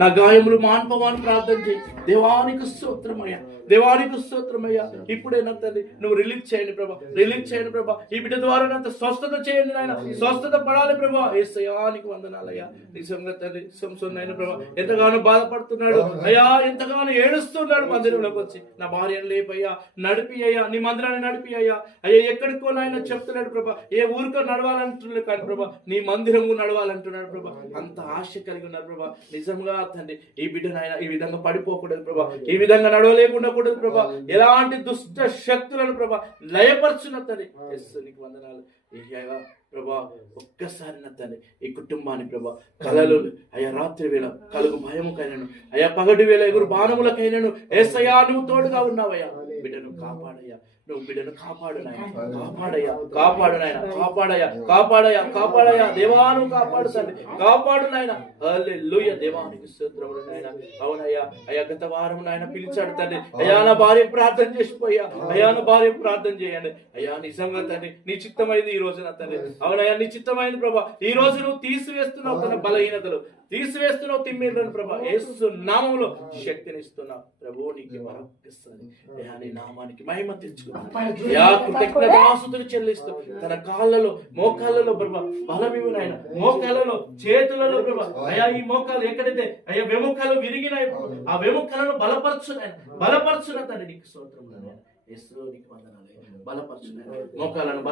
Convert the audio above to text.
నా గాయములు మాన్పవాని ప్రార్థన చేయి. దేవానికి స్తోత్రమయ్యా, దేవానికి స్తోత్రమయ్యా. ఇప్పుడే నా తండ్రి నువ్వు రిలీజ్ చేయండి ప్రభా, రిలీజ్ చేయండి ప్రభా. ఈ బిడ్డ ద్వారా నా స్వస్థత చేయండి నాయన, స్వస్థత పడాలి ప్రభా. యేసయ్యానికి వందనాలయ్యా. నిజంగా తండ్రి సంసోను నాయన ప్రభా ఎంతగానో బాధపడుతున్నాడు అయ్యా, ఎంతగానో ఏడుస్తున్నాడు. మందిరంలోకి వచ్చి నా భార్యను లేపయ్యా, నడిపి అయ్యా, నీ మందిరాన్ని నడిపి అయ్యా. అయ్యా ఎక్కడికో నాయన చెప్తున్నాడు ప్రభా, ఏ ఊరికో నడవాలంటున్నాడు కానీ ప్రభా నీ మందిరము నడవాలంటున్నాడు ప్రభా. అంత ఆశ కలిగి ఉన్నారు ప్రభా. నిజంగా తండ్రి ఈ బిడ్డ నాయన ఈ విధంగా పడిపోకూడదు ప్రభా, ఈ విధంగా నడవలేకుండా కూడదు ప్రభా. ఎలాంటి దుష్ట శక్తులను ప్రభా లయపరచున తండ్రి. నీకు వందనాలు ప్రభా. ఒక్కసారి నా తండ్రి ఈ కుటుంబాన్ని ప్రభా కలలు అయ్యా, రాత్రి వేళ కలుగు భయముకైనను అయ్యా, పగటి వేళ ఎగురు బాణములకైనను యేసయ్యా నువ్వు తోడుగా ఉన్నావయ్యా. బిడ్డను కాపాడయ్యా, నువ్వు బిడ్డను కాపాడు నాయన, కాపాడయ్యా, కాపాడు నాయన, కాపాడయ్యా, కాపాడయ్యా, కాపాడయ్యా. దేవాను కాపాడు తండ్రి, కాపాడు నాయన. హల్లెలూయా, దేవానికి స్తోత్రములు నాయన. అవునయ్యా, అయ్యా గత వారం నాయన పిలిచాడు తండ్రి. అయ్యా నా భార్య ప్రార్థన చేసిపోయా, అయ్యా నా భార్య ప్రార్థన చేయండి అయ్యా. నిజంగా తండ్రి నీ చిత్తమైంది ఈ రోజున తండ్రి. అవునయ్యా నీ చిత్తమైంది ప్రభా. ఈ రోజు నువ్వు తీసివేస్తున్నావు తన బలహీనతలు, తీసివేస్తున్నావు తిమ్మిర్లను ప్రభా. యేసు నామములో శక్తినిస్తున్నావు ప్రభు. నీకు మరొకసారి అయ్యా నీ నామానికి మహిమ తెచ్చుకున్నావు. కృతజ్ఞతాస్తుతులు చెల్లిస్తూ తన కాళ్ళలో మోకాళ్ళలో ప్రభా బలమివు నాయన, మోకాళ్ళలో చేతులలో ప్రభా అయ్యా. ఈ మోకాలు ఎక్కడైతే అయ్యా వెముకలు విరిగినాయి ఆ వెముకలను బలపరచునాయన, బలపరచున తండ్రి. నీకు స్తోత్రములు నాయన. యేసు నీకు వందనాలు. బలపరచునాయన, మోకాలను